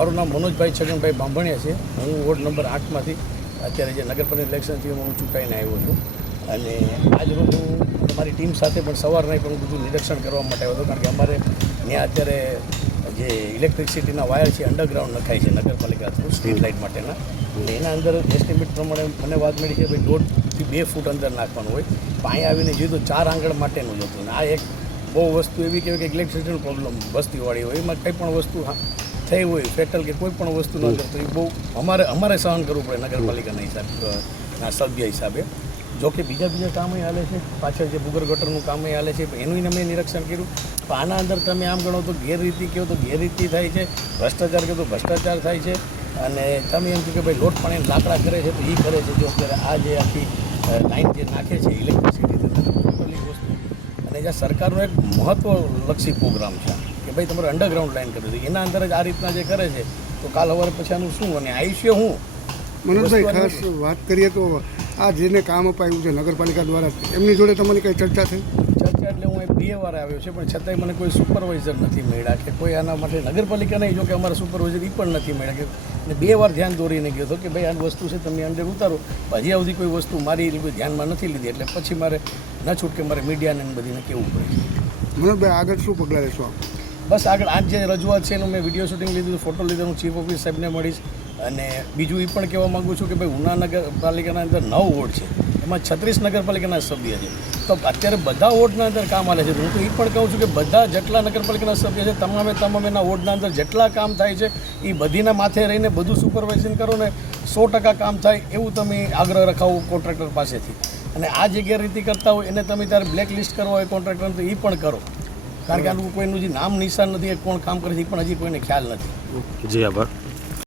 મારું નામ મનોજભાઈ છગનભાઈ બાંભણિયા છે. હું વોર્ડ નંબર 8માંથી અત્યારે જે નગરપાલિકા ઇલેક્શન છે એમાં હું ચૂંટાઈને આવ્યો છું. અને આજ રોજ હું મારી ટીમ સાથે પણ સવારના પણ બધું નિરીક્ષણ કરવા માટે આવ્યો હતો, કારણ કે અમારે ત્યાં અત્યારે જે ઇલેક્ટ્રિસિટીના વાયર છે અંડરગ્રાઉન્ડ નખાય છે નગરપાલિકા થ્રુ સ્ટ્રીટ લાઇટ માટેના. અને એના અંદર એસ્ટિમેટ પ્રમાણે મને વાત મળી છે ભાઈ 1.5 થી 2 ફૂટ અંદર નાખવાનું હોય. અહીંયા આવીને જોયું તો 4 આંગણ માટેનું જ હતું. અને આ એક બહુ વસ્તુ એવી કહેવાય કે ઇલેક્ટ્રિસિટીનો પ્રોબ્લેમ વસ્તીવાળી હોય, એમાં કંઈ પણ વસ્તુ થઈ હોય ફેટલ કે કોઈ પણ વસ્તુ ન કરતો એ બહુ અમારે સહન કરવું પડે નગરપાલિકાના હિસાબના સભ્ય હિસાબે. જોકે બીજા કામો હાલે છે, પાછળ જે ભૂગર્ભ ગટરનું કામ હાલે છે એનું અમે નિરીક્ષણ કર્યું. પણ આના અંદર તમે આમ ગણો તો ગેરરીતિ કહો તો ગેરરીતિ થાય છે, ભ્રષ્ટાચાર કહો તો ભ્રષ્ટાચાર થાય છે. અને તમે એમ કહો કે ભાઈ લોટ પાણી લાકડા કરે છે તો એ કરે છે. જો અત્યારે આ જે આખી લાઈન જે નાખે છે ઇલેક્ટ્રિસિટી ટોટલી વસ્તુ, અને જ્યાં સરકારનો એક મહત્વલક્ષી પ્રોગ્રામ છે કે ભાઈ તમારે અંડરગ્રાઉન્ડ લાઈન કરવી છે, એના અંદર જ આ રીતના જે કરે છે તો કાલ સવારે પછી આનું શું અને આયુષ્ય હું. મનોજભાઈ, ખાસ વાત કરીએ તો આ જેને કામ અપાયું છે નગરપાલિકા દ્વારા, એમની જોડે તમારી કંઈ ચર્ચા થઈ? ચર્ચા એટલે હું 2 વાર આવ્યો છે, પણ છતાંય મને કોઈ સુપરવાઇઝર નથી મળ્યા કે કોઈ આના માટે નગરપાલિકા નહીં. જો કે અમારા સુપરવાઇઝર એ પણ નથી મળ્યા. કે અને 2 વાર ધ્યાન દોરીને ગયો હતો કે ભાઈ આ વસ્તુ છે તમે અંદર ઉતારો. હજી સુધી કોઈ વસ્તુ મારી ધ્યાનમાં નથી લીધી, એટલે પછી મારે ન છૂટકે મારે મીડિયાને બધીને કહેવું પડે. મનોજભાઈ, આગળ શું પગલાં લેશો આપ? બસ આગળ આજ જે રજૂઆત છે એનું મેં વિડીયો શૂટિંગ લીધું, ફોટો લીધો, હું ચીફ ઓફિસ સાહેબને મળીશ. અને બીજું એ પણ કહેવા માગું છું કે ભાઈ ઉના નગરપાલિકાના અંદર 9 વોર્ડ છે, એમાં 36 નગરપાલિકાના સભ્ય છે. તો અત્યારે બધા વોર્ડના અંદર કામ હાલે છે. હું તો એ પણ કહું છું કે બધા જેટલા નગરપાલિકાના સભ્ય છે તમામ એના વોર્ડના અંદર જેટલા કામ થાય છે એ બધીના માથે રહીને બધું સુપરવાઇઝિંગ કરો ને 100% કામ થાય એવું તમે આગ્રહ રખાવો કોન્ટ્રાક્ટર પાસેથી. અને આ જે ગેરરીતિ કરતા હોય એને તમે ત્યારે બ્લેક લિસ્ટ કરવા હોય કોન્ટ્રાક્ટરને તો એ પણ કરો, કારણ કે આનું કોઈનું જે નામ નિશાન નથી, કોણ કામ કરે છે એ પણ હજી કોઈને ખ્યાલ નથી. જી આભાર.